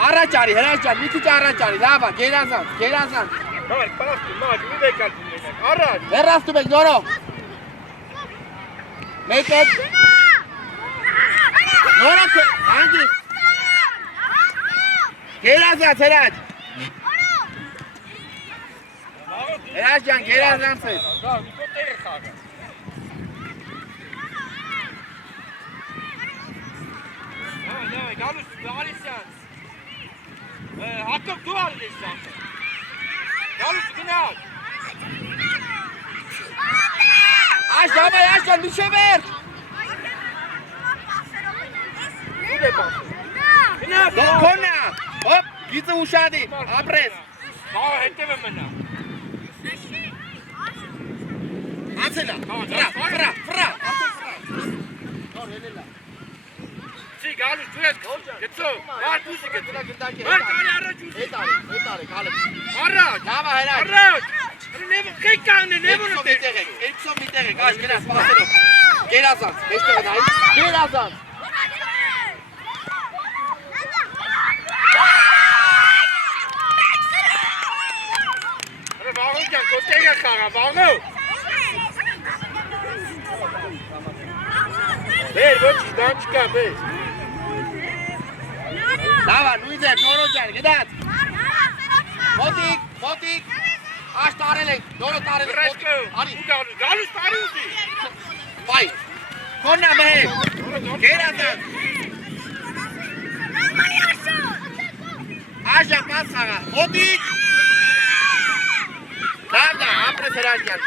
Առաջարի, հրաշար, մի քիչ առաջարի, լավ է, գերազանց։ Մար, պարաստ, մար, մի դեկալ դինենք, առաջ։ Հեռաստում եք, նորո։ Մեկ էտ։ Նորո, հանգիստ։ Գերազանց, հրաչ։ Հրաչ ջան, գերազանց ես։ Լավ, մի կոտեր է խաղը։ Նայ, գալուս, գալիս յան։ Հակով դու արել ես յան։ Գալուս, գնալ։ Աշ, մի շևեր։ Ուր է պասը։ Գնալ, Քոնա, հոպ, գիծը ուշադի, ապրես։ Հաղը հետև է մնա։ Անցելա, վրա, նոր հելելա։ Չի, գալուս, դու ես գծո, վար դուսի գծո։ Վար կարի առաջ ուզի։ Հետ արի, գալը։ Առաջ, Լավա հրաչ։ առաջ։ Կեկ կաղն է, նևոն մի տեղ եք, աշ, գնաս, պասելով։ Գերազանց, մեջտեղը նայի, գերազանց։ Վաղով կյան, կոտեղ է խաղա, վաղով։ Բեր, ոչի, դան չկա, բեր։ Լավա, նույն ձեր, նորո ջան, գնաց։ Մոտիկ, աշ տարել ենք, նորո տարել ենք, արի։ Գալուս տարի ուզի։ Բայ, կոննա մհեր, գերազանց։ Աշա, պաս խաղա, մոտիկ։ Լավ դա, ապրես հրաշ ջան։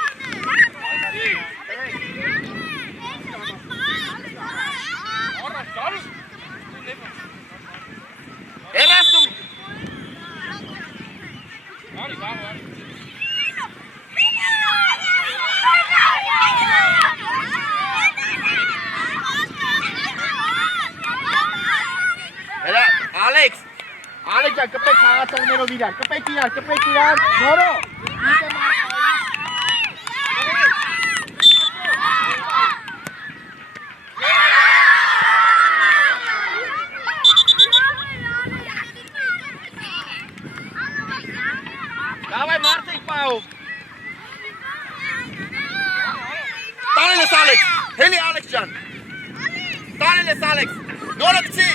Հեռաստում։ Արի, վաղ։ Հելա, Ալեքս ջան, կպեք խաղացողներով իրար, կպեք իրար, նորո։ Давай, Մարտիկ պահում։ Տարել ես Ալեքս, հելի Ալեքս ջան։ Տարել ես Ալեքս, նորը կցի։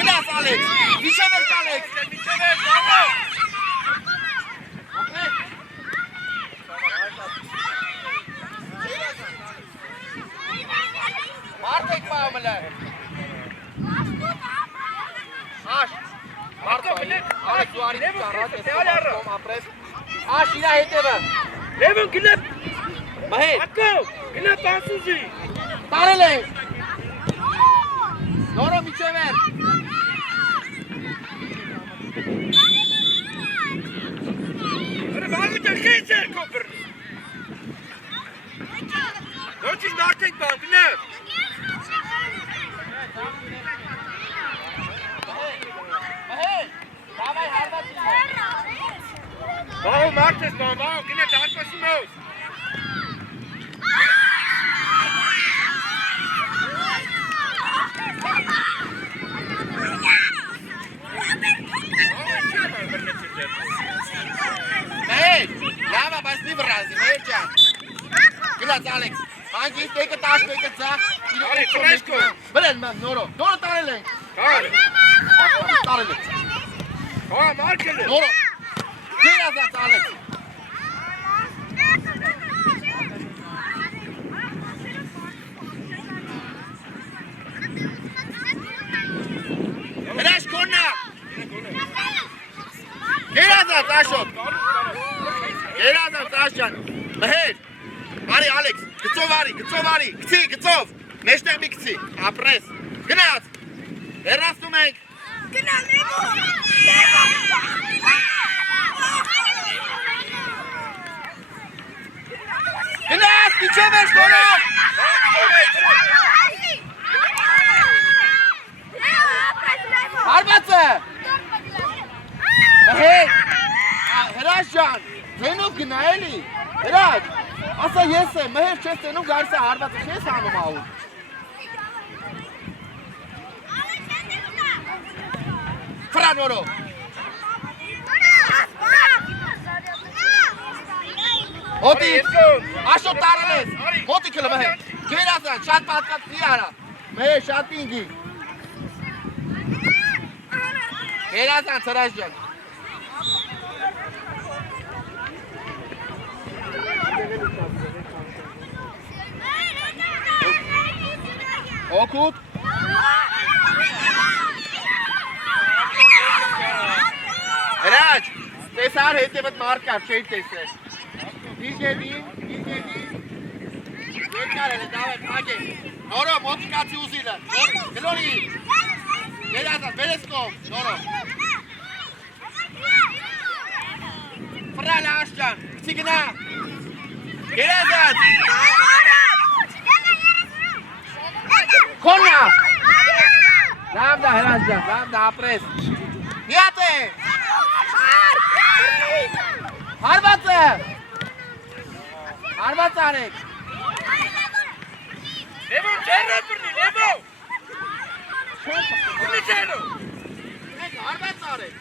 Գնաս Ալեքս, միջևեր կալեքս, միջևեր, բավո։ Մարտիկ պահում էլ է։ Աշ, Մարտո, Ալեքս ու արի ճարած ես կոմ ապրես։ Աշ, իրա հետևը։ Լևոն գնա։ Մհեր։ Ակով, գնա պասուզի։ Տարել ենք։ Նորո միջևեր։ Վաղուտը խեց էր կոպր։ Նոչից նարդենք բան, գնա։ Վաղու մարդ ես բան, վաղու գնա դարպասի մոզ։ Լավա, բայց մի վրազի, մեր ջան։ Գնաց Ալեքս, հանգիստ եկը տաշ եկը ծախ, բրեն մեմ, նորո տարել ենք։ Տարել ենք։ Հա, մարկել է։ Նորո, գերազած Ալեքս։ Աշոտ։ Գերազան Սաշյան։ Մհեր։ Արի Ալեքս, գծով արի, գցի, գծով։ Մեջտեղ մի գցի, ապրես։ Գնաց։ Հեռացնում ենք։ Գնա Լևո։ Գնաց, միջև ես նորով։ Հարվածը։ Մհեր։ Հրաշ ջան, ձենով գնա էլի։ Հրաշ, ասա ես եմ, մհեր չես տենում գարս է հարվածը, չես հանում աղուր։ Վրա նորով։ Հոտի, աշոտ տարել ես, հոտի կլը մհեր, գերազան, շատ պատկած մի արա, մհեր շատ ինգի։ Գերազան ծրաշ ջան։ Օգուտ։ Հրաչ, տեսար հետևդ մարկար, չէի տեսեր։ Իգևին, երկար էլ է, դավեր, հագե, նորո, մոտիկացի ուզիլը, գլորի, գերազան, վերեսկով, նորո։ Վրալ աշջան, կցի գնա, գերազան, կոննա, լավ դա հրաչ ջան, լավ դա ապրես, միատ է, հարվածը, հարված արեք, Լևո, ջերնը բրնի, Լևո, բրնի ջերնը, հարված արեք,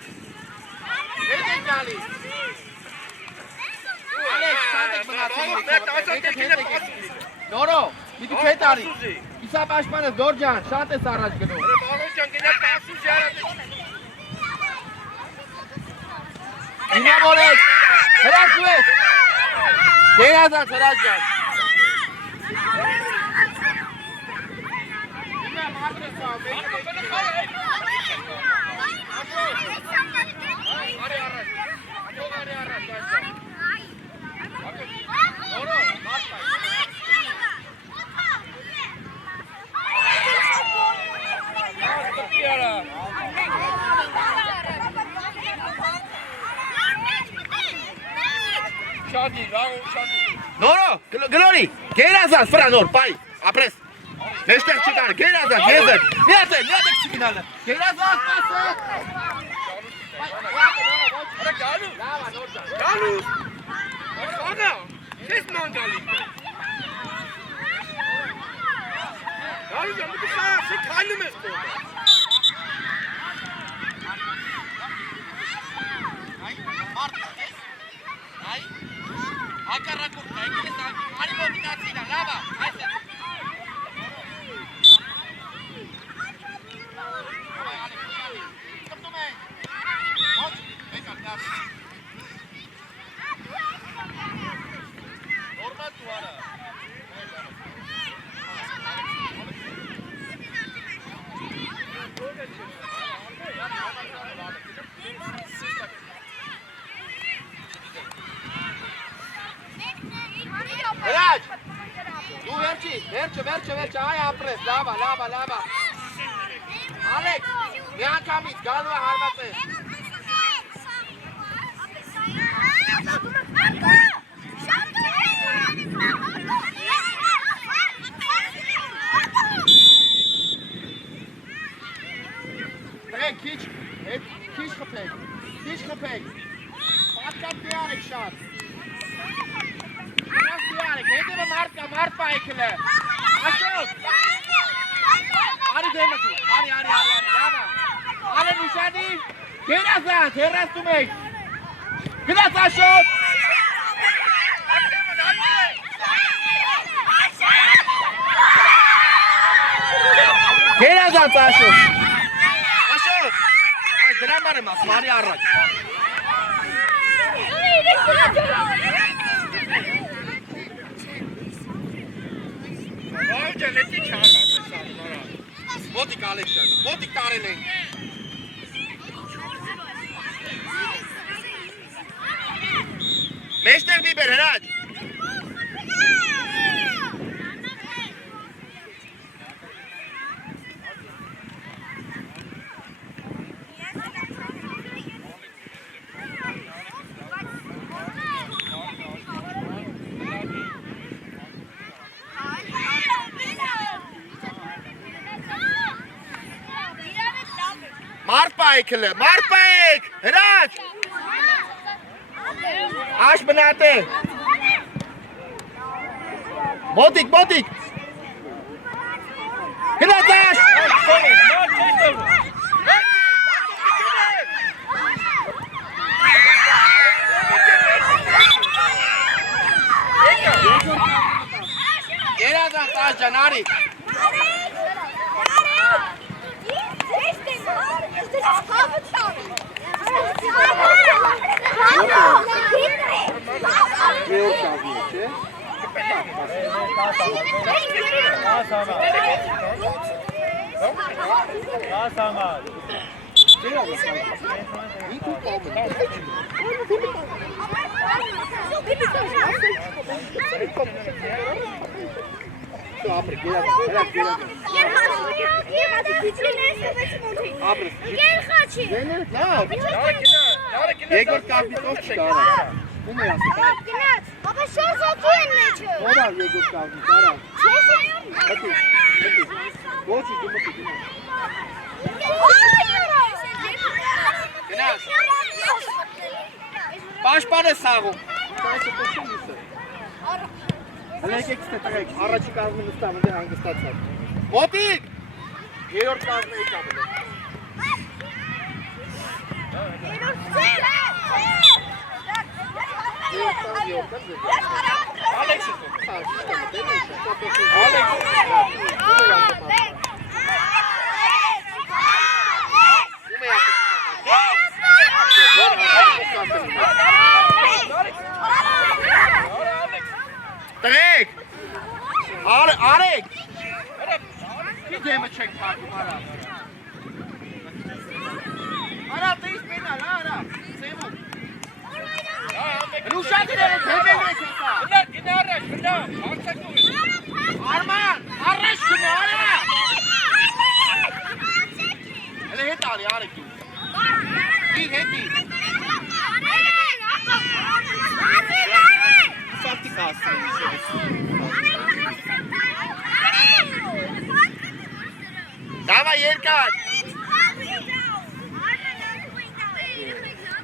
հետ են գալիս, Ալեք, շատ եք մնացել, նորո, միտի քետ արի, իսա պաշպանես դոր ջան, շատ ես առաջ գնում, Բարոս ջան, գնա տասու ջարատ Հիմա մորեք, հրաշու ես, գերազան հրաշ ջան, հիմա մարդես ավ, արի առաջ, նորո, մարդա, Շադի, լավ, շադի նորո, գլորի, գերազան, վրա նոր, պայ, ապրես, մեջտեղ չտան, գերազան, գեզեր, միատ եք չգնալը, գերազան, սպասը, Արա գալու, լավա, նոր ջան, գալու, աղա, ես ման գալի Գալու ջան, մտի սա քայլում ես կողը Այ, հակառակորդ, այգիլես արի մոտիկացին, լավա, այս է, Հրաչ, դու վերջը, այ ապրես, լավա, Ալեք, մի անգամից, գալու է հարվածես, քիչ խփեք, պատկապ դիարեք շատ, հետևը մարդ պայքել է, աշոտ, արի դեմը դու, արի, լավա, արի նիշանի, գերազան, հեռաստում եք, գնաց աշոտ, գերազան աշոտ, այս դրան բար եմ ասում, արի առաջ, Բարոս ջան, էտի չարված ես աղա Մոտիկ Ալեքս ջան, մոտիկ տարել ենք Marpayıklı, marpayık. Hıraç. Aç bınatı. Botik, botik. Hıraç aç. Gel azan taş canari. Yegor kapitov çıkara. Bu mu yaptı? Baba şans atıyor ne çöp? O var Yegor kapitov çıkara. Hadi. Boş yumurta. Baş bana sağım. Alek ekstra tak. Aracı kazmanı istemedi hangi statsa. Botik. Yegor kazmayı yaptı. Alex. Tarek. Arek. Gideme çek parkı para. Ara teis penal, ara. Semu. Luşa gidelim, tebrik çeka. Yine araç, burada. Arçak mı? Arman, araç kimi ara. Hele hit ali Arek. Değil, hit değil. Ufaklık aslında. Давай, Yerkan.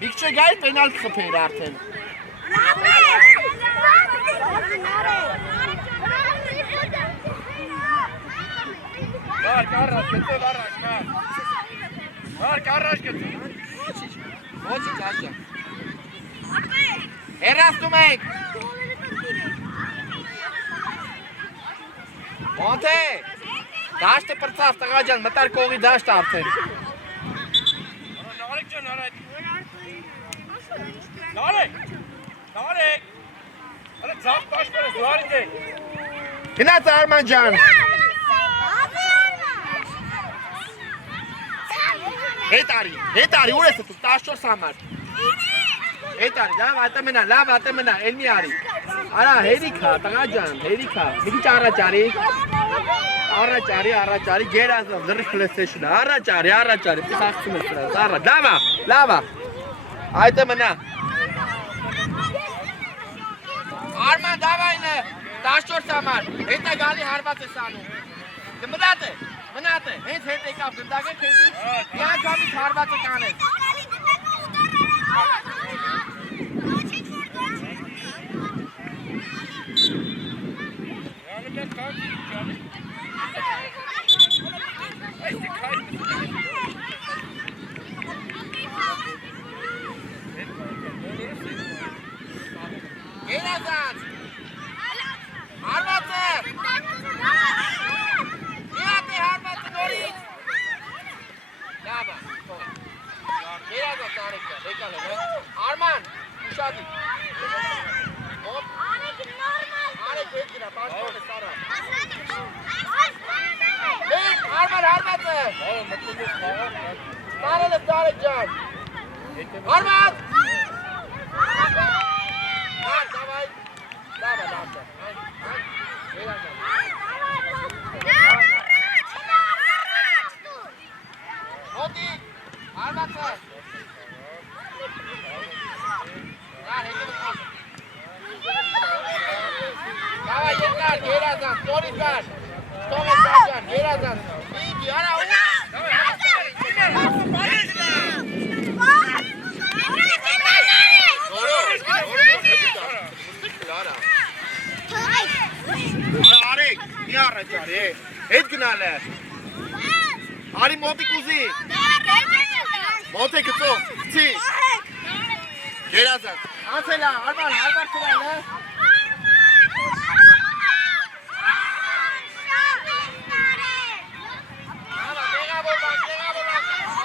Bir kişi gel penaltı kapıyı artık. Var, karraş getir, karraş. Var, karraş getir. Очень часто. Раз Тумейк. Монте. Даште перцав тагачан, матар коги даште artık. Narik can, narik. Narik. Narik. Hadi çap baş böyle duvarınca. Hinat Armancan. Hetari, urese tu taşo samar. Hetari, la vatamena, elmiari. Ara, herika, tagachan, herika. Miki çara çari. Ara çari, gerazam, zırhleseşin. Ara çari. Pisaksın mesela. Ara, lava. Aytamena. Arman davayını. Taşo samar. Heta gali harvate sanu. Mınate. Hent ekap gındage kezi. Ya kami harvate kane. Yani ben kalkayım canım. Gerazan. Harvate. Harvate nori. Lava. Gerazan tarikta. Dekale. Arman. Uşadi. Arek bekle. Pasport sara. Hey, Harvate. Sarale Tarek can. Arman. Lan davay. Lava. Gerazan. Hadi. Harvate. Давай, Yerkan, Gerazan, Torikan. Gerazan. İyi ki, ara. Արեք, մի առաջարի, հետ գնալ է։ Արի մոտիկ ուզի։ Մոտ է գծով, գծի։ Գերազան, անցելա, արմար սրալ է։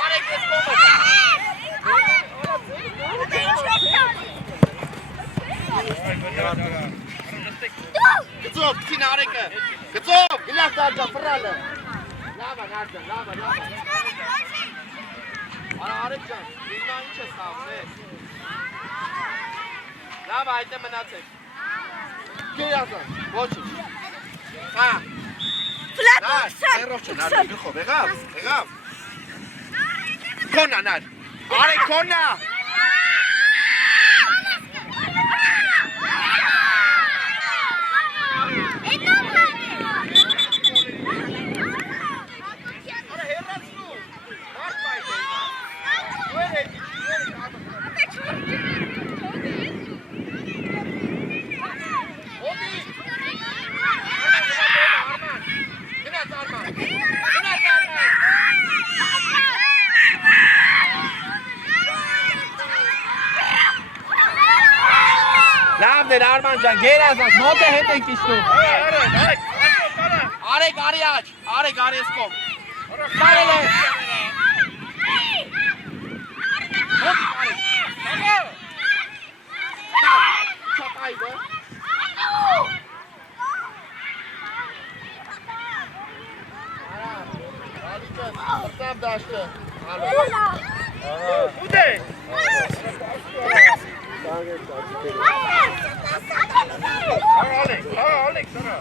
Արեք ես կոմը։ Գծով, գծին արեկը, գծով, գնաց դարջա, վրալը։ Լավա, նարջա, լավա։ Արեք ջան, իննա ինչ ես խաղում է։ Լավա, այդ է մնացեք։ Գերազան, ոչինչ։ Հա։ Նար, սերով չէ, նար, գրխով, եղավ։ Կոնա, նար, արեք կոնա։ Լավներ Արման ջան, գերազանց, մոտ է հետ ենք իշտում։ Արեք, արի աչ, արեք, արի ես կոմ։ Կարել է։ Մոտիկ արեք։ Չապ այդը։ Ալիջան, սրտավ դաշտը։ Ուդ է։ Ալեք, սարա։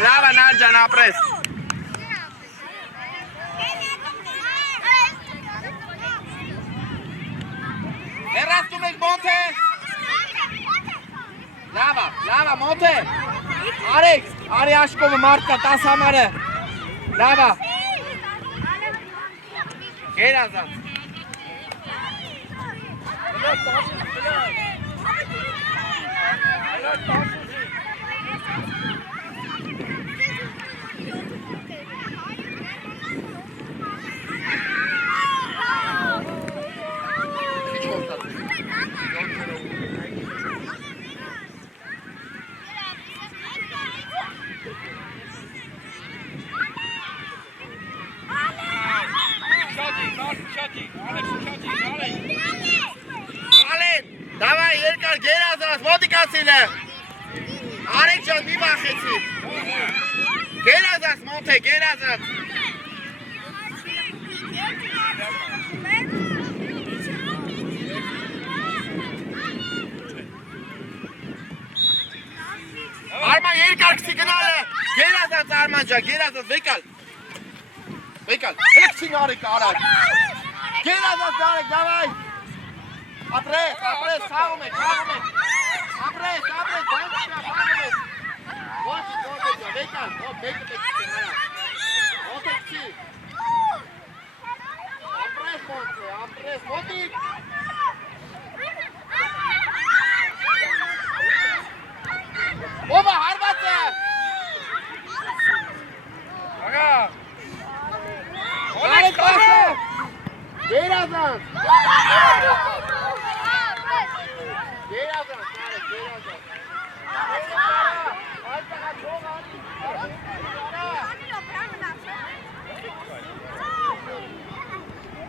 Lava, Narjan, apres. Erastumek monte. Lava, monte. Arek, Ari aşkım marka tasamare. Lava. Gel azam. Давай, երկար գերազանց, մոտիկացին է։ Արեք ջան, մի բախեցի։ Գերազանց, մոտ է, գերազանց։ Արման երկար քսի գնալ է։ Գերազանց Արման ջան, գերազանց, վեկալ։ Հեքսի նարեք արակ։ Գերազանց նարեք, դավայ։ Ապրես, խաղում եք։ Ապրես, դանցիա, խաղում եք։ Ոչ, վեկալ, բեկը կնարա։ Ոտեքցի։ Ապրես, մոտիկ։ Գերանց։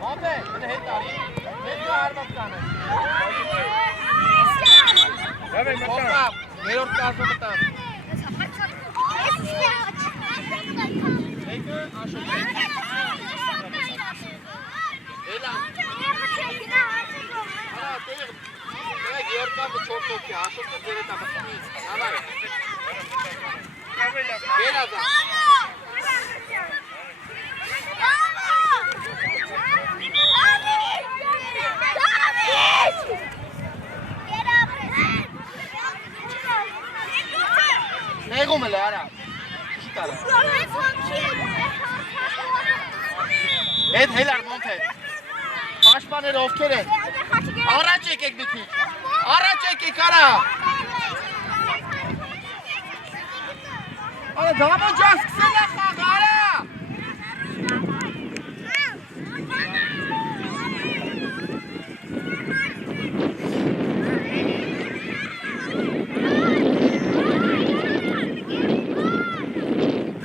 Մոտ է, մնը հետ տարի, հետ կա հարված կանը։ Խոսավ, ներորդ կազմը մտան։ Եկը, աշոտ է։ Էլան։ Արա, տեղ երկամը չորդոքի, աշոտը ձեր էտ ամսանից, նավայ։ Գերազա։ Նեղում էլ է, արա։ Չի տարա։ Էդ հելար մոնտ է։ Պաշպաները ովքեր են։ Առաջ եկեք մի քիչ։ Առաջ եկեք, արա։ Արա, դավո ջան, սկսել է խաղ, արա։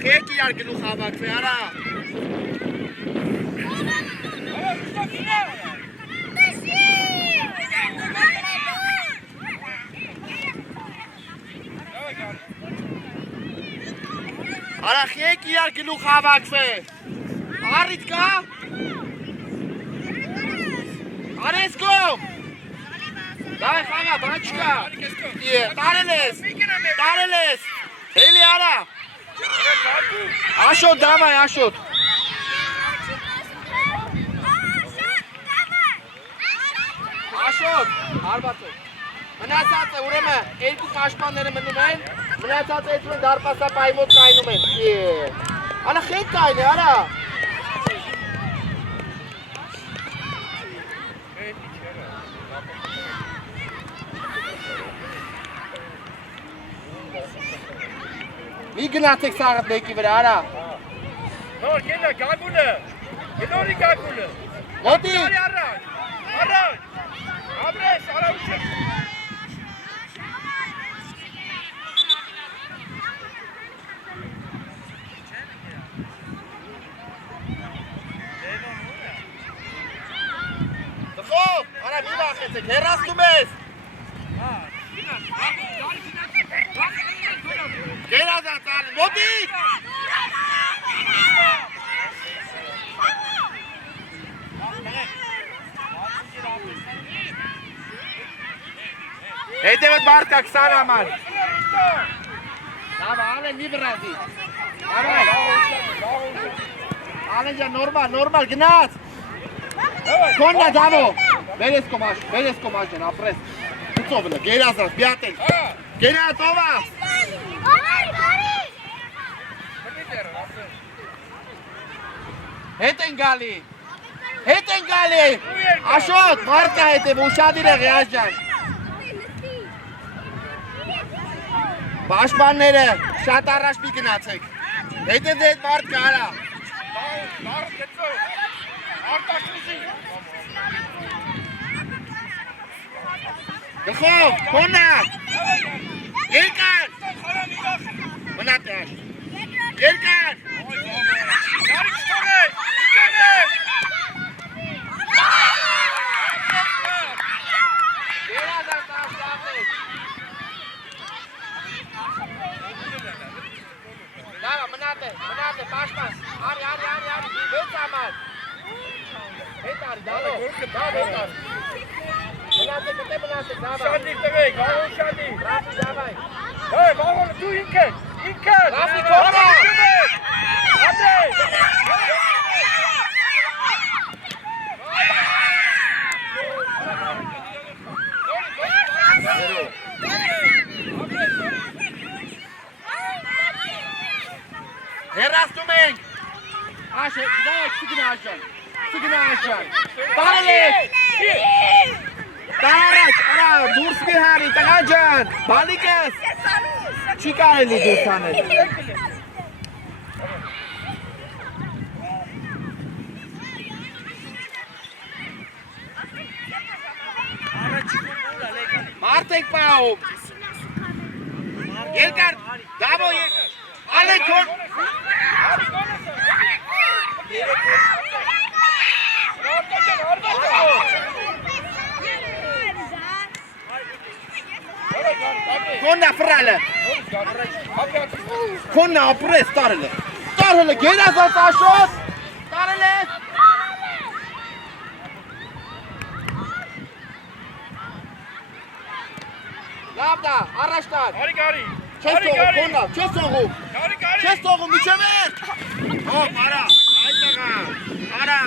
Խեք իրար գլուխ հավաքվե, արա։ Արա խեք իրար գլուխ հավաքվե։ Առիտ կա։ Արես կոմ։ Դայ խաղա, բան չկա։ Տարել ես։ Հելի արա։ Աշոտ, դամայ, աշոտ։ Աշոտ, հարվածով։ Մնացած է, ուրեմը, երկու պաշպանները մնում են, մնացած է էցում են դարպասապայի մոտ կայնում են։ Արա խետ կայն է, արա։ Մի գնացեք սաղըտ մեկի վրա, արա։ Նոր, գելա, գագունը, գնորի գագունը։ Մոտի։ Առաջ, ապրես, արավուշեք։ Դխով, արա մի վախեցեք, հերաստում ես։ Գերազան ծարին, մոտիկ։ Հետևդ մարդ կա 20 համար։ Դավա, ալեն մի բրազի։ Ալեն ջան, նորմալ, գնաց։ Կոննա դավո։ Բերես կոմաշ ջան, ապրես։ Կծով լը, գերազան, բյատել։ Գերաց, ովա։ Հետ են գալի, աշոտ, մարդ կա հետև, ուշադիր է ղեազ ջան։ Պաշպանները, շատ առաջ մի գնացեք, հետև դե հետ մարդ կա արա։ Գխով, կոնակ, երկան, մնատ է աշ, երկան, մնատ է, պաշպան, արի, վեց համար, հետ արի, դավո, մնատ է, դավա, Շադիկ տվեք, վաղոն շադիկ, Ռաֆի, դավայ, վաղոն, դու ինքդ, Ռաֆի, կողնա, Հերաստում ենք, աշե, դայեք, սիգնա աշան, բարելեք, տարաչ, արա, դուրս մի հարի, տղա ջան, բալիկս, չի կարելի դուրս անել։ եք պահում։ Երկար, դավո երկար։ Ալեք հոր։ Կոննա վրալը։ Կոննա ապրես տարելը։ Տարելը, գերազած աշոտ։ Տարել ես։ Լավ դա, առաջ տար։ Գարի։ Չես թողում, կոննա, չես թողում։ Գարի։ Չես թողում, միջև էր։ Հոպ, արա, այդտեղա, արա։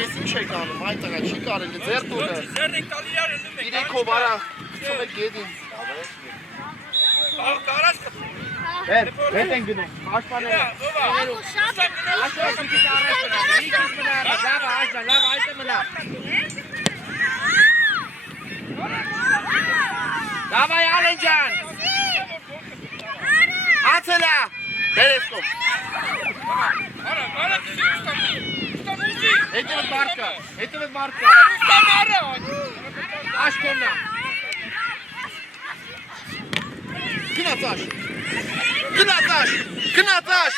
Ես ինչ եք անում, այդտեղա, չի կարելի, ձեր տունը։ Ձերն եք տալի իրար ելնում եք։ Իրեքով, արա, ծում եք գետին։ Կարաս Հետ են գնում, աշպաները։ Աշպաները պիտի առաջ մնա, իքիս մնա, լավ աշպա, լավ այդը մնա։ Դավայ Ալեն ջան։ Ացելա, դերեսկում։ Հետևդ մարկա, հետևդ մարկա։ Աշկոննա։ Գնաց աշ։ Գնաց աշ, գնաց աշ։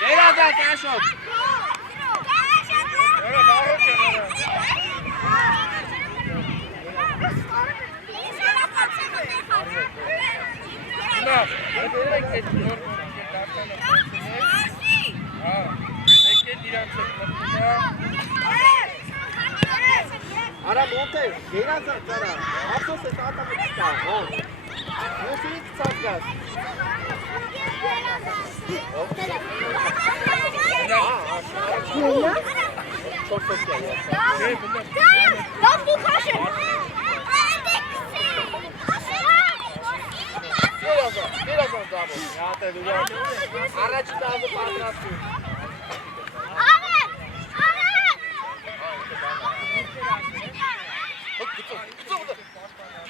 Դերազատ աշոտ։ Արա մոտ է, գերազատ արա, ափսոս է տատամը չկա, հոն, ոսինից ծած գազ։ Լավ դու քաշեմ։ Գերազատ դամո, յատե դուգա, առաջ տազը պատրաստում։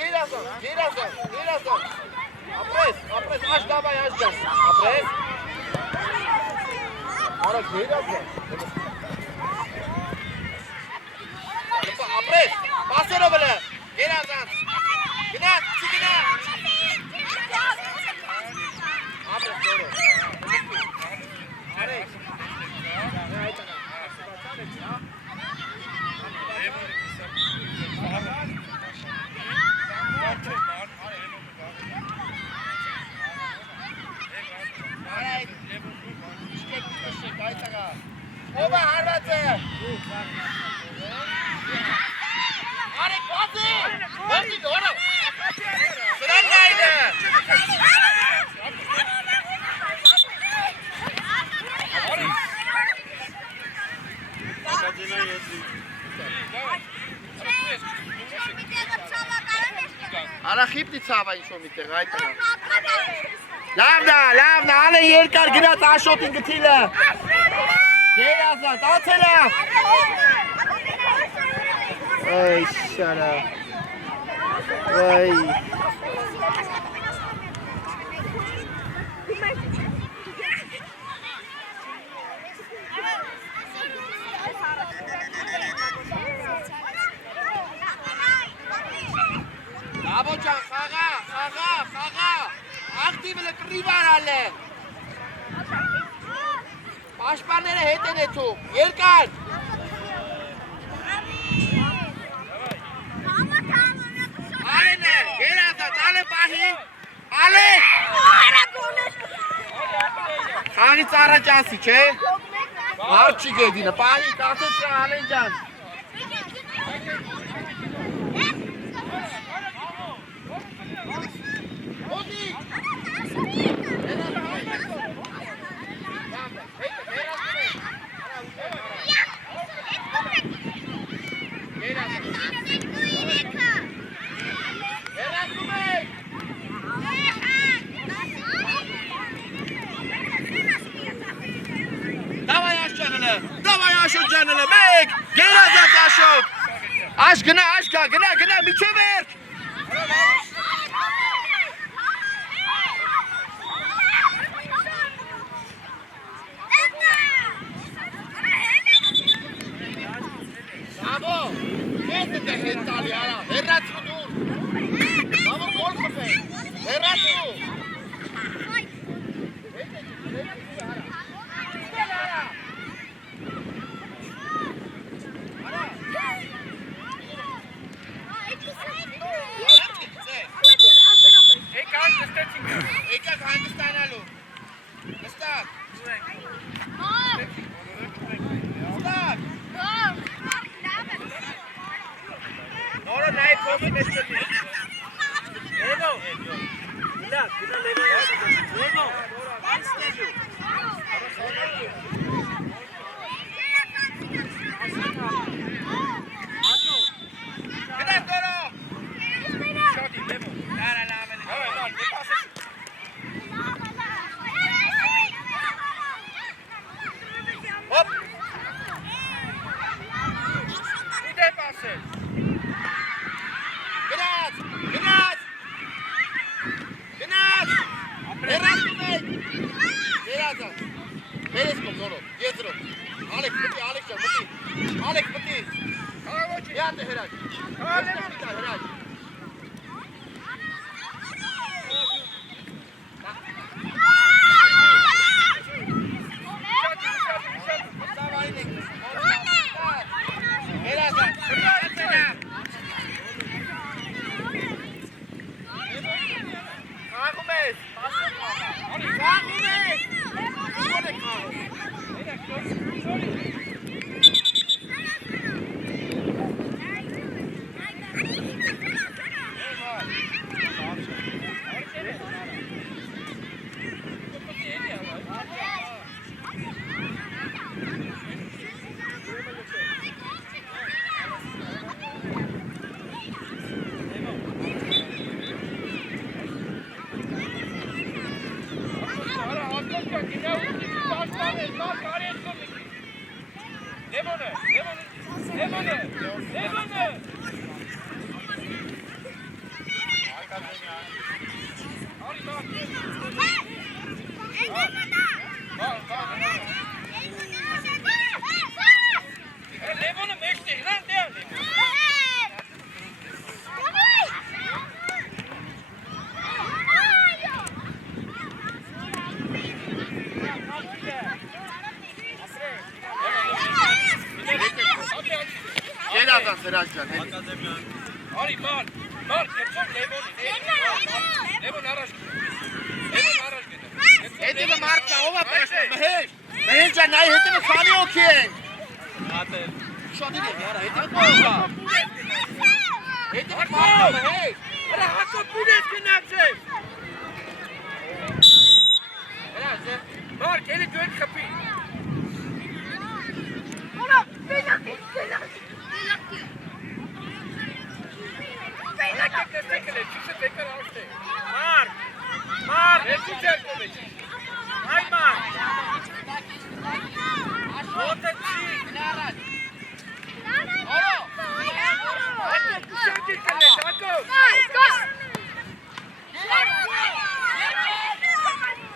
Գերազատ, ապրես, աշ դավայ, աշ գազ, ապրես։ Արա գերազատ։ Ապրես, պասերով էլը, գերազատ, գնա, չի գնա։ Ապրես, դորո, արեք, Ո՞վ է հարված է։ Արեք բացի։ Բացի դորը։ Սրան նայնը։ Արա խիպնի ցավա ինչ-որ միտեղ այդտեղ։ Լավն է, ալեն երկար գնաց աշոտին գթիլը։ Գերազատ, ացելա։ Այ շարա։ Այ։ Աբո ջան, խաղա։ Ակտիվը կրիվարալ է։ Պաշտպանները հետ են եթում, երկար։ Ալեն է, գերազատ, ալեն պահի, ալեն։ Խաղից առաջ ասի, չէ։ Հարդ չի գետինը, պահի, կասեց ալեն ջան։ Davay Aşot canına bek. Gerazat Aşot. Aşkına gına miçe ver. Bravo. Եկեք հանգստանալու։ Նստակ։ Նստակ։ Նորը նայ կողմի մեջ չդի։ Լևո։ Գնա Լևո։ Լևո։ Գնա Նորո։ Շատի Լևո։ Լարա լավը։ Լավ, դեպասը։ Հոպ։ Դեպասը։ Գնաց։ Գնաց։ Գնաց։ Երասմեկ։ Երազա։ Բերես կոմ Նորո, եզրո։ Ալեքս մտի, Ալեքս ջան, մտի։ Ալեքս մտի։ Կարողոչի։ Յանդը հրաջ։ Հրաջ։ Երազա։ Խաղում ես։ Խաղում ես։ Ո՞ր է խաղում։ Երազան Սրաջ ջան։ Արի մար, կեցով Լևոնի։ Լևոն առաջ։ Հետևը մարդկա, ով է պաշտում, Մհեր։ Մհեր ջան, նայ հետևը քանի օքի են։ Շատ դիպ яра, հետևը կողա։ Հետևը մարդկա, Մհեր։ Արա հակո պունես գնացել։ Հրաջ, Մարկ, էլի դու եք խպի։ Մարկ, էսի ձեր կոմեջ։ Այ մարկ։ Ոտը չի։ Օրո։ Այդը կուշակիր կլես, հակո։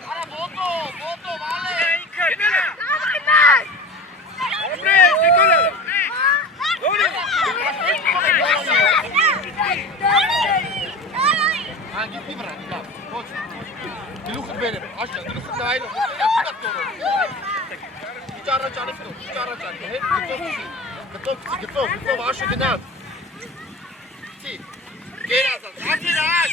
Արա ոտո, վալե։ Ինքը, գնա։ Օմրե, դիկոլը։ Որի։ Հանգիստ վրա, լավ, ոչ։ Գլուխը բերեմ, աշա, գլուխը նայելով, ճարաճարի, հետ գծով, աշը գնաց։ Ծի, գերազան, ակիր աշ։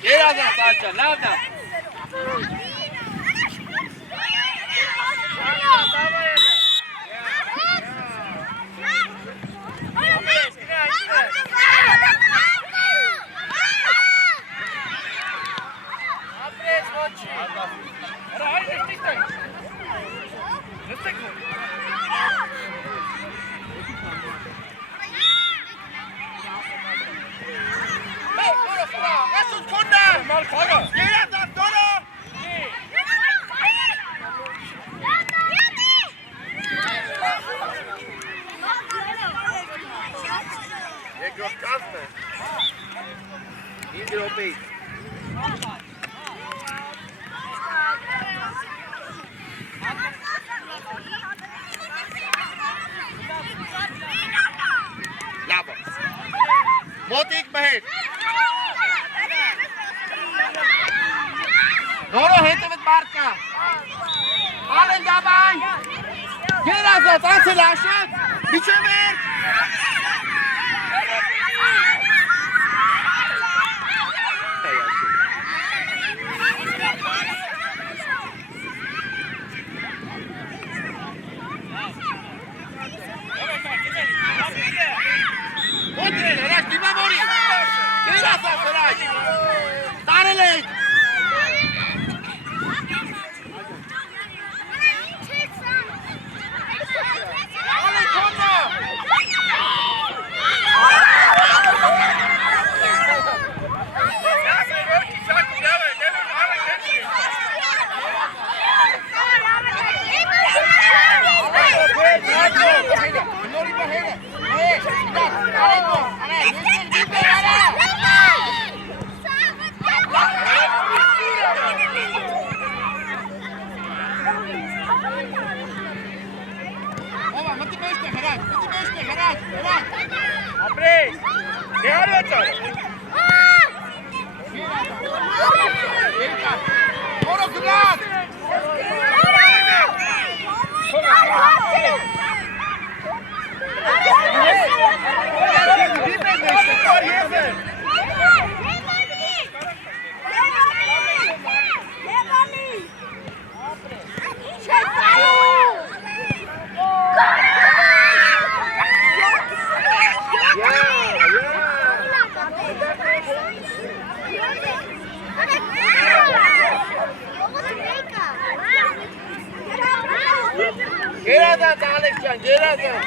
Գերազան, սաճա, լավնա։ Մոտիկ մհեր։ Նորո հետևդ մարդկա։ Ալեն դաբան։ Գերա Գերազած, անցել աշատ, միջև էր։ Ոդրեն, հրաշ, դիմամորի։ Գերազած, հրաշ։ Տարել ենք։ Գերազած Ալեքս ջան, գերազած։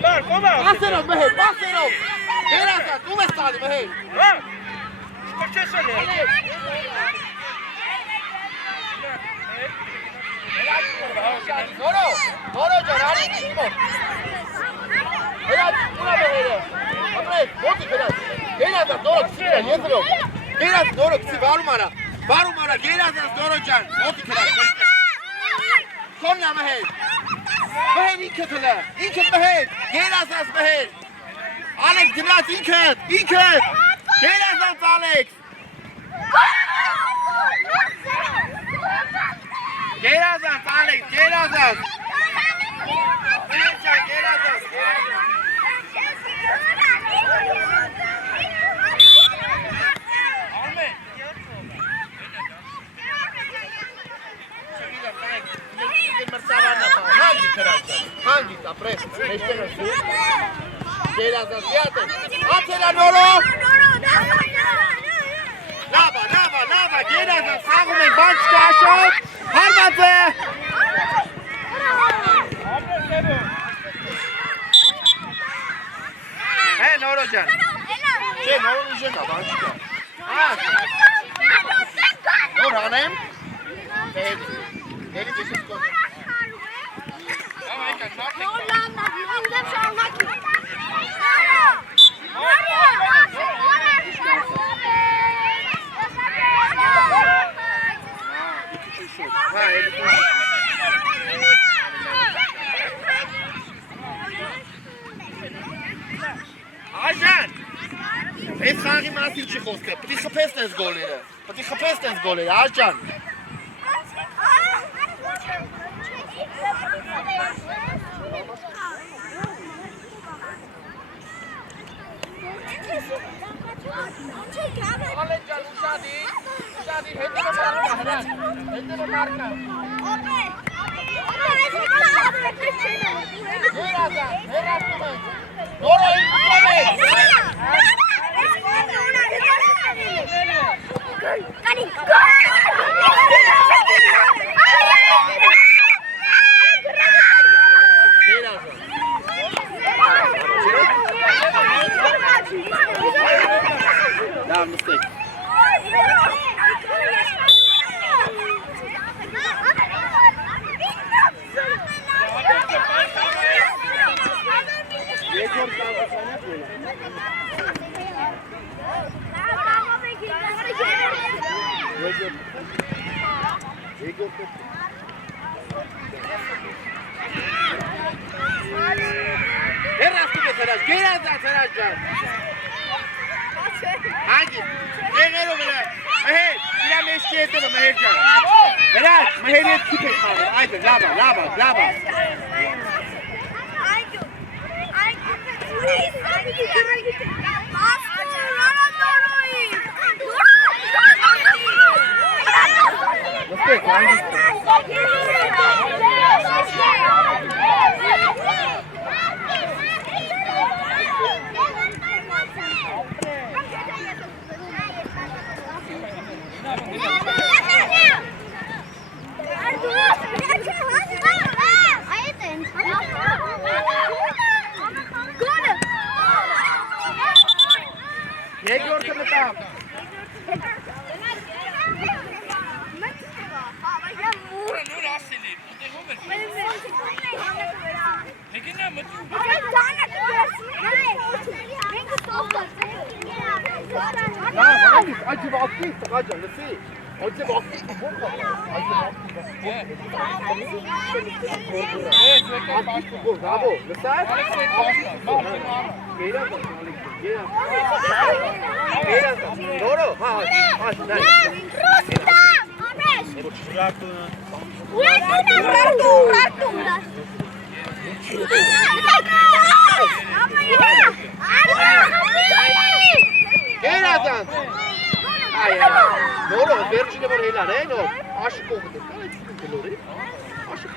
Մար, կոմա։ Պասերով մհեր, պասերով։ Գերազած, ում ես տալի մհեր։ Հա։ Չկոչես էլ։ Նորո ջան, արի դիմով։ Հրաց, ուրա մհերը։ Ապրես, ոտի հրաց։ Գերազած, նորո քսի եզրով։ Գերազած, նորո քսի վարում արա։ Վարում արա, գերազած, նորո ջան, ոտի հրաց։ Կոննա մհեր։ Մհեր ինքդ հլը, ինքդ մհեր, գերազած մհեր։ Ալեքս դրած ինքդ, գերազած Ալեքս։ Գերազած Ալեքս, գերազած։ Մհեր ջան, գերազած։ Արմեն։ Հանգիստ ապրես, մեջտերը սուր, գերազած յատեն, ացելա նորո, լավա, գերազած, սաղում ենք, բան չկա աշոտ, հարմած է, հե նորո ջան, չէ նորո ուժեն կա, բան չկա, նոր հանեմ, դերի ճիշտ կոտ, Աժան, այս խաղի մասին չի խոսքը, պտի խպես տես գոլերը, Աժան։ Ալեն ջան, ուշադի, հետևը մարկա, Հերացում ենք, նորո ինքնում ենք, Da, mistake. Hangi? Gel over there. Meher, yine meşki etme Mehercan. Helal, Meher'i tip et abi. Haydi, lava. Ne gördün tam? Acı vakti, acı nasıl? Acı vakti bu. Bravo. Nasıl? Doğru. Ha. Gel Hasan. Hayır. Doğru. Verçine var helal. No. Aşık oldu. Aşık.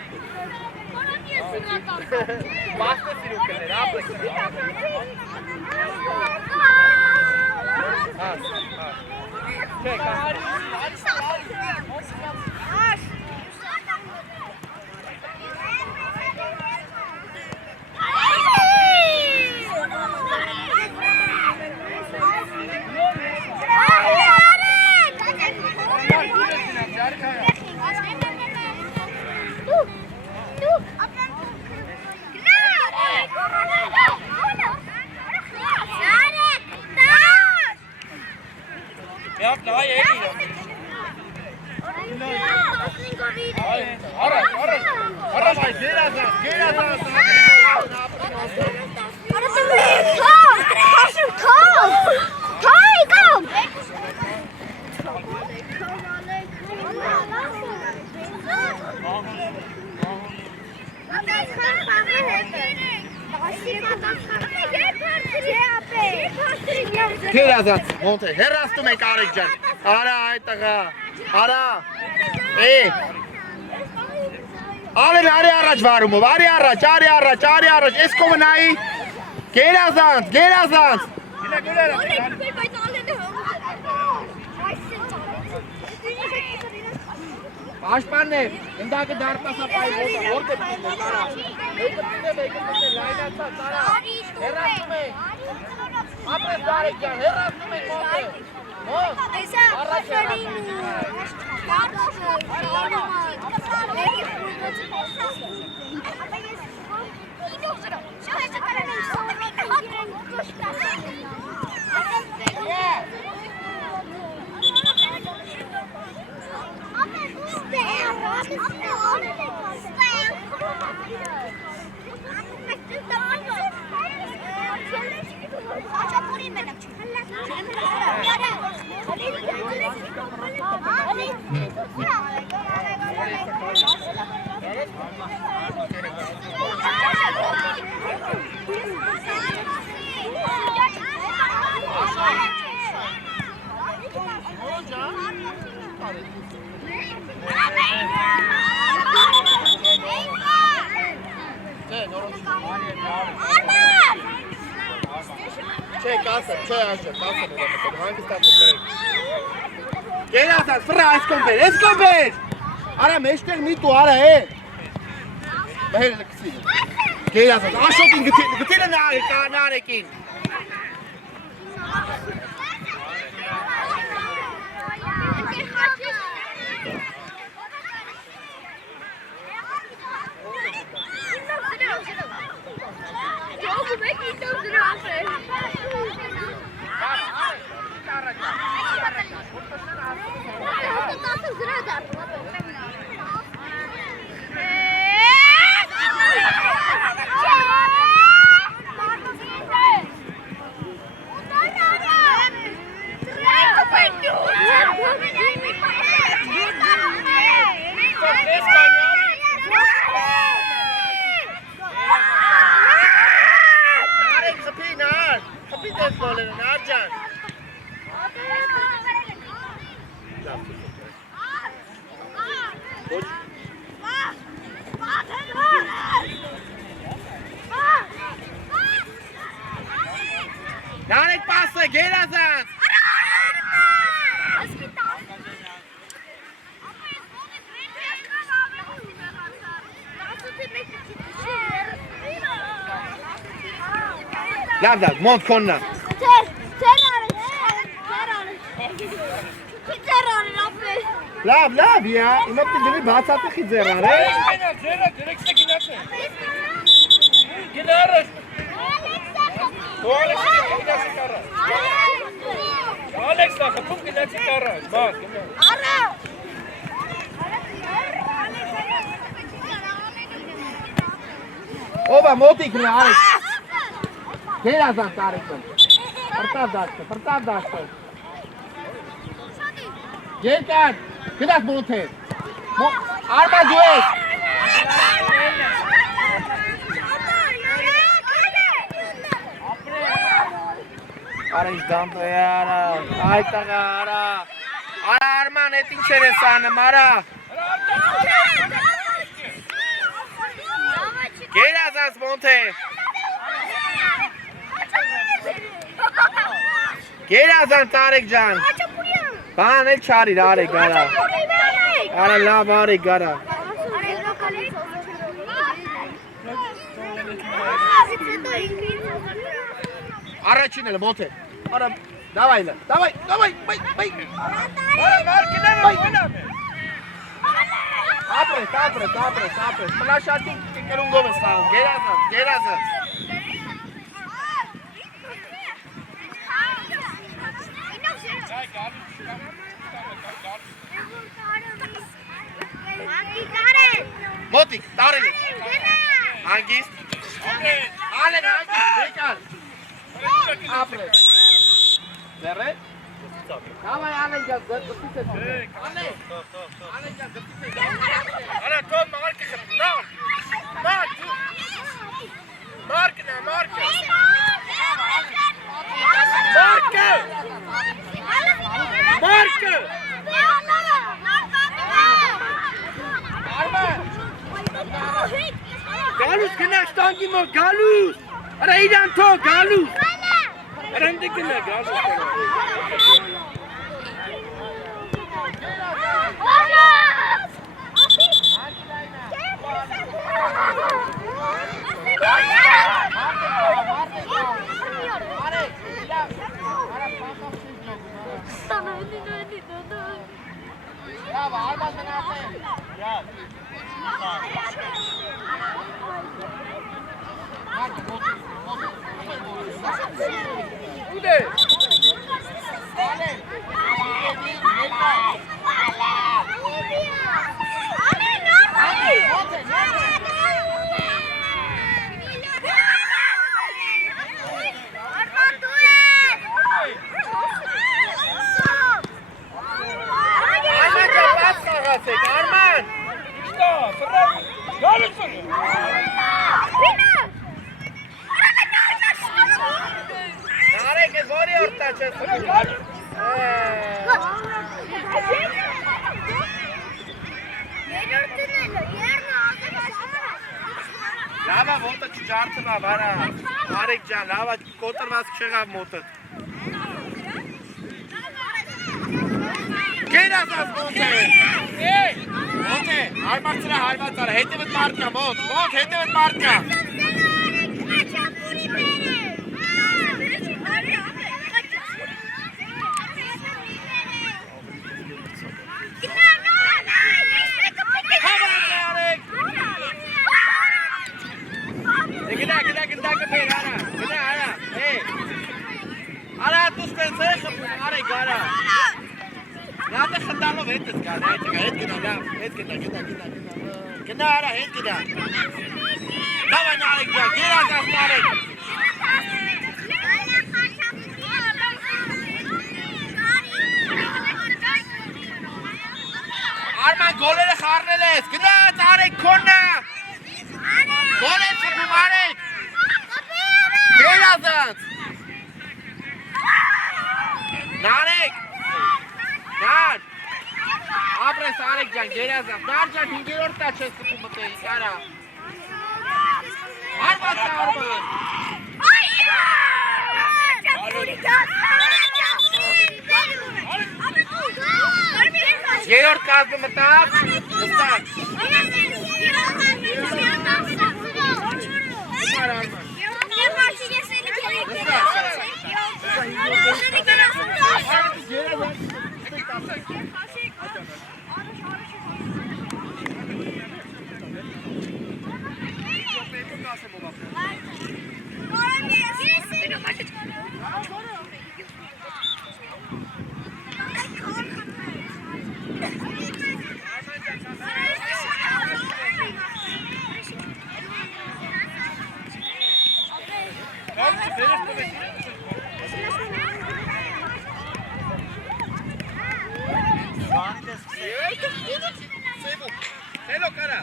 Basta sinuca, ne yapıyorsun? Çek. Yap daha iyi. Ara bay, gel Hasan. Gel Hasan. Monte. Her rastı mekarikcan. Ara aytaga. Ara. Ale araç var mı? Var araç. Esko nai. Gel Hasan. Başpanne. İndaki darpa sapayı orada bitti. Sara. Bekle. Line atsa Sara. Her rastı me. Apre sarikcan. Her rastı me monte. Çek kalsın. Hangi tarafta çek? Gel Hasan, sıra Escobar. Ara meşter mi tu ara Meher kısı. Gel Hasan, aşokin gıtıyla narekin. Narek pası, gel Azaz. Lavda, mont konna. Lav ya. İmat dedi bahsatı xizera. Direkt kinası. Kinarız. Alex da kapım kinası kara. Bak. Oba motik ne Alex. Gel Azaz Tarık'ın. Pertav daştı. Gel kan. Kidas monte. Arma duet. Ara izdanto yara. Ay tagara. Ara Arman etin çeresane mara. Gel Azaz monte. Gel Azaz Tarıkcan. Bana el çağırır Arek gara. Ara lav Arek gara. Ara çinele monte. Ara davay. Bay. Ara markine mi oynamıyor? Apre. Flash que un Gómez sağ. Gel Azaz. Motik, Tarık. Hangis? Alen hangis? Bekal. Apre. Verre? Davay Alen gel. Alen gel. Ara tom marka kapına. Marka. Galus kena stangi mo Galus. Ara idan to Galus. Arande kena Galus. Ude. Arman! Narek es bori ortaçası. Lava volta çarptı bana. Narek can lava kotar vas kşega motat. Gel Azaz monte. Monte, Armatsara, hete mit marka, Mont, hete mit marka. Ara, tu spensei kapun, ara gara. Nada xandalo vetes gara, et kida ara, et kida. Davay Narek ya, gel Azaz Narek. Arman golere xarneles, kida Narek konna. Gole kapun Narek. Gel Azaz. Narek. Nan. Ապրես Արեկ ջան, գերազան, դար ջան 5-րդ տաչ ես ստում մտեի, կարա։ Արման կա Արման։ Երորդ կազմը մտավ, նստակ։ Hello, cara.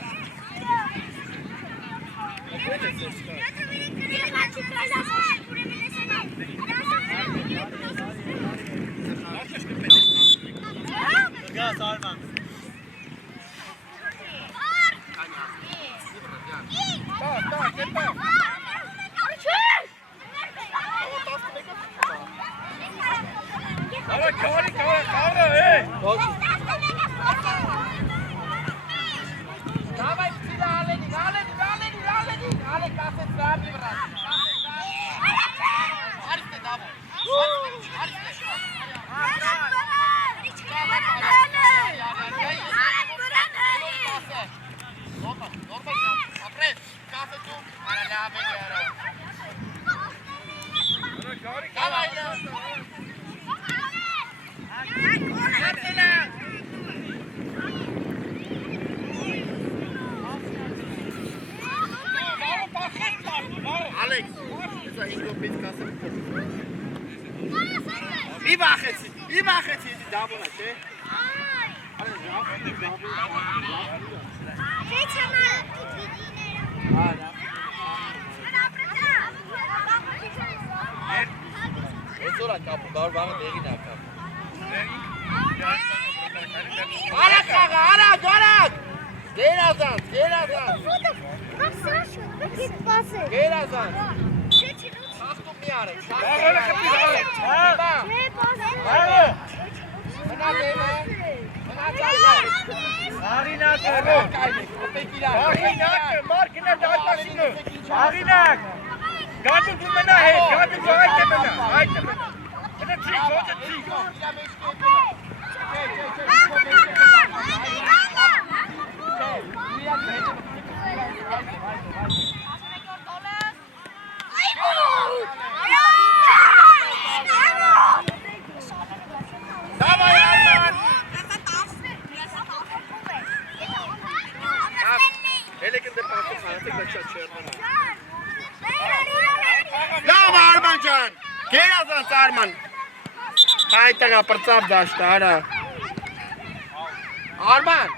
Gaz Arman. Tamam, gel tamam. Kavra, kavra, hey. Давай, Алени, Алек, кафе сами брат. Аристе, давай. Alex, esa hingo mit kasse. Wie macht jetzt die Dame, okay? Jetzt oder Kapu, da war der Gegner Kapu. Ara! Gerazan! Gerazan! Saçtum miyare. Armancan! Gerazan Arman! Haytanga prtsab daştı ara. Arman!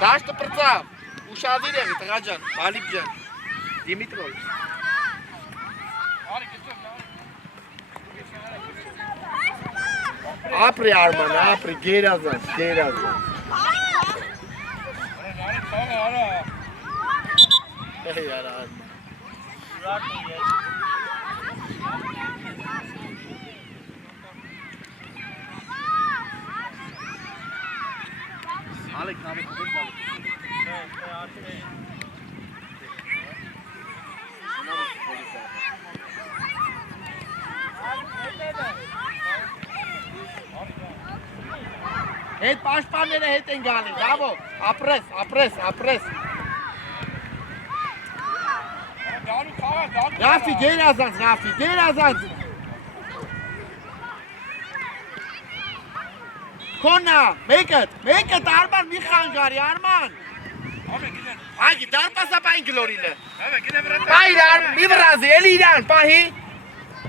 Daştı prtsab. Uşağı değil Tağacan, Halipcan. Dimitrov. Apri Arman, apri Gerazan. Hey Arman. Alex, Alex, Hey, paşpanları heten gali, bravo. Apres. Rafi, Gerazan. Konna, make it, Arman, Mikhan gari, Arman. Hagi, dar pasa pa inglorile. Pahi, Arman, mi brazi, elidan, pahi.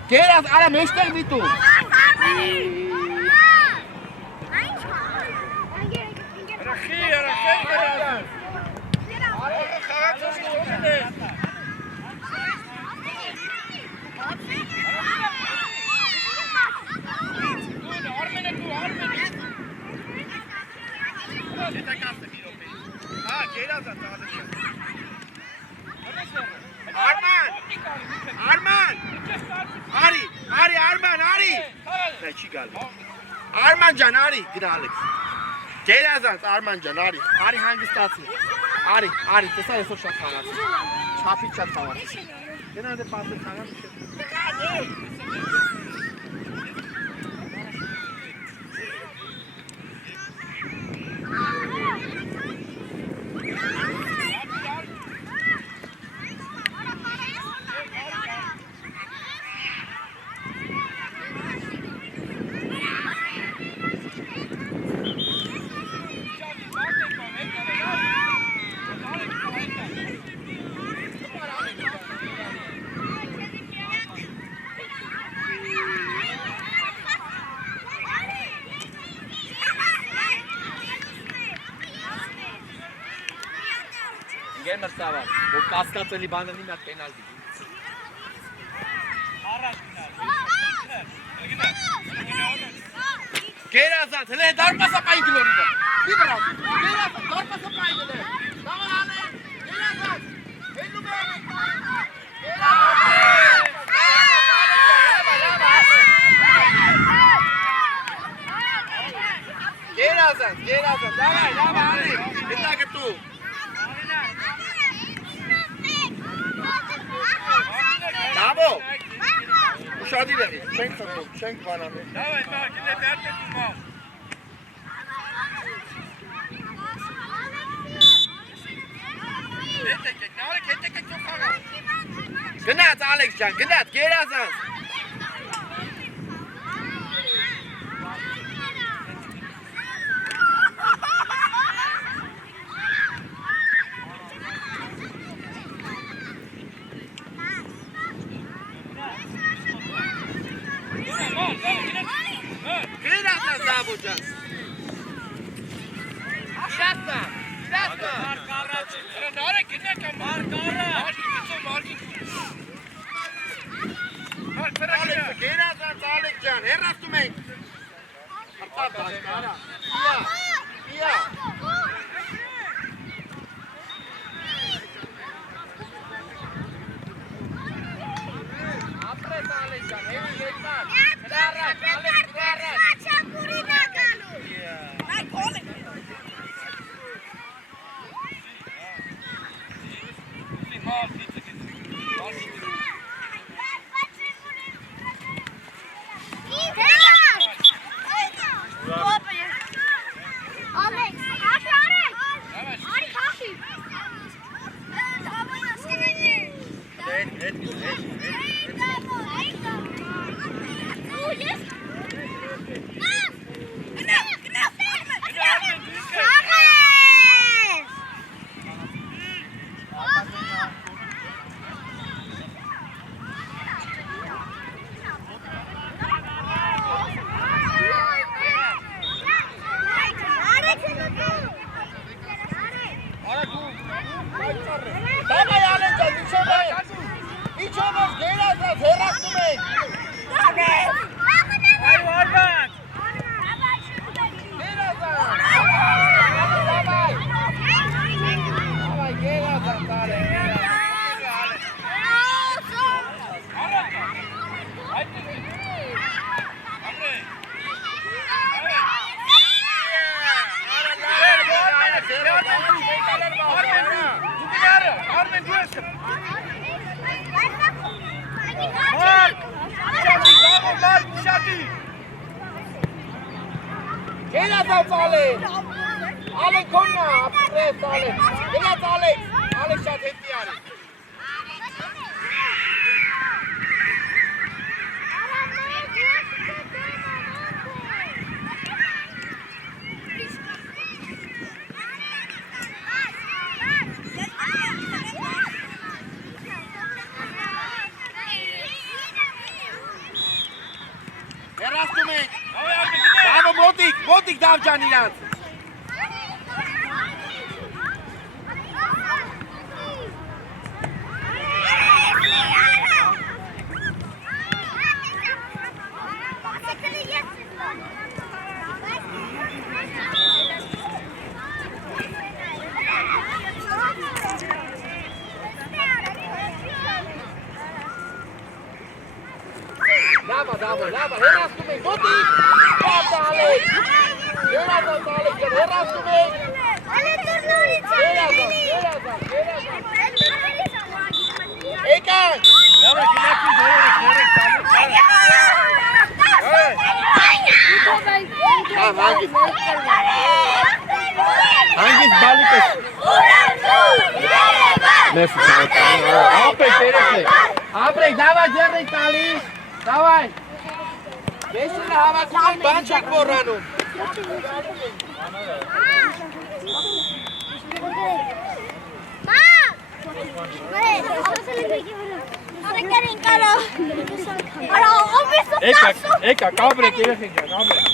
Geraz, ara meşter bitu. Arman can, Ari, gidelim. Gel azat, Arman can, Ari. Ari hangisi? Ari, tesaya sok şat falan. Çapı çat falan. Genelde pastır falan. Gamer var. Bu kaskatı Liban'ın nimet penaltı. Gel azat. Hele darpa sapayı gidiyor. Bir taraf. Gel azat. Darpa sapayı gidiyor. Tamam abi. Gel azat. Gel numara. Gel azat. Gel azat. Gel azat. Давай, Ali. Bitta que tu. Bravo! Uşağı değil yani. Şenk satın. Şenk var abi. Давай, Mark, yine dert ettim mal. Tek çok fazla. Gnat Alex can. Gnat. Gel azan. Zabucan. Şatla. Şatla. Nare giderken Markara. Alex, gel azan Alex can. Her rastı men. Hatta Markara. Iya. Apret Alex can. Evi yetmez. Alex, Alex, komm mal, abgepresst, Alex. Genau, Alex. Alex schaut hinten an. Wer hast du mich? Bravo, Motik darf ja nicht an. լավա, հեռացնում եք, մոտիկ, պապ դալեք, երազան դալեք, հեռացնում եք, Էկան, Լավա գնացի դուրս հանգիստ բալիկս, ապրեք, դավա ձերրիկ տալիս, դավայ, Քեշինը հավաքում են բան չեք մոռանում։ Mom! Եկա, կաբրեք երեխեք, կաբրեք։